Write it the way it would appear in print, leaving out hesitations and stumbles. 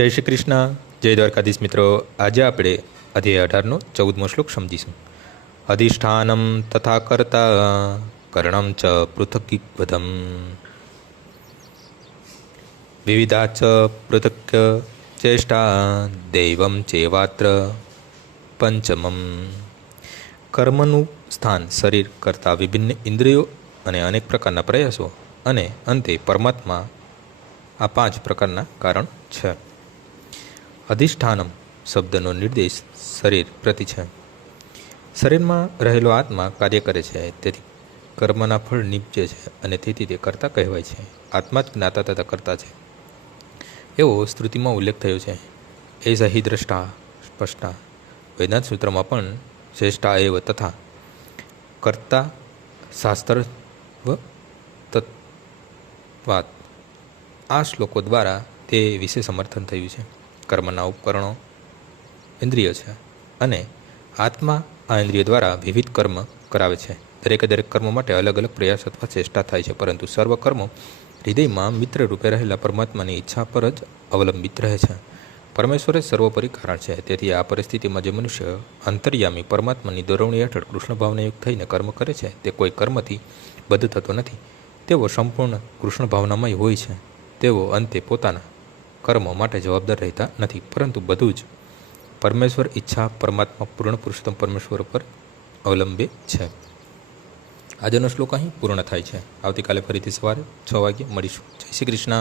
જય શ્રી કૃષ્ણ, જય દ્વારકાધીશ મિત્રો. આજે આપણે અધ્યાય 18નો 14મો શ્લોક સમજીશું. અધિષ્ઠાનમ તથા કર્તા કરણમ ચ પૃથક્વિધમ વિવિધા ચ પૃથક ચેષ્ટા દૈવમ ચેવાત્ર પંચમમ. કર્મનું સ્થાન શરીર કરતાં વિભિન્ન ઇન્દ્રિયો અને અનેક પ્રકારના પ્રયાસો અને અંતે પરમાત્મા આ 5 પ્રકારના કારણ છે. અધિષ્ઠાનમ શબ્દનો નિર્દેશ શરીર પ્રતિ છે. શરીરમાં રહેલો આત્મા કાર્ય કરે છે, તેથી કર્મના ફળ નીપજે છે અને તેથી તે કર્તા કહેવાય છે. આત્મા જ જ્ઞાતા તથા કર્તા છે એવો સ્તુતિમાં ઉલ્લેખ થયો છે. એ સહી દ્રષ્ટા સ્પષ્ટા. વેદાંત સૂત્રમાં પણ શ્રેષ્ઠા એવ તથા કર્તા શાસ્ત્રવ તત્વાત આ શ્લોકો દ્વારા તે વિશે સમર્થન થયું છે. કર્મના ઉપકરણો ઇન્દ્રિય છે અને આત્મા આ ઇન્દ્રિય દ્વારા વિવિધ કર્મ કરાવે છે. દરેક કર્મ માટે અલગ અલગ પ્રયાસ અથવા ચેષ્ટા થાય છે, પરંતુ સર્વ કર્મો હૃદયમાં મિત્ર રૂપે રહેલા પરમાત્માની ઈચ્છા પર જ અવલંબિત રહે છે. પરમેશ્વર જ સર્વોપરી કારણ છે. તેથી આ પરિસ્થિતિમાં જે મનુષ્ય અંતર્યામી પરમાત્માની દોરવણી હેઠળ કૃષ્ણ ભાવનાયુક્ત થઈને કર્મ કરે છે, તે કોઈ કર્મથી બદ્ધ થતો નથી. તેઓ સંપૂર્ણ કૃષ્ણ ભાવનામય હોય છે. તેઓ અંતે પોતાના કર્મો માટે જવાબદાર રહેતા નથી, પરંતુ બધું જ પરમેશ્વર ઈચ્છા પરમાત્મા પૂર્ણ પુરુષોત્તમ પરમેશ્વર પર અવલંબે છે. આજનો શ્લોક અહીં પૂર્ણ થાય છે. આવતીકાલે ફરીથી સવારે 6 વાગ્યે મળીશું. જય શ્રી કૃષ્ણ.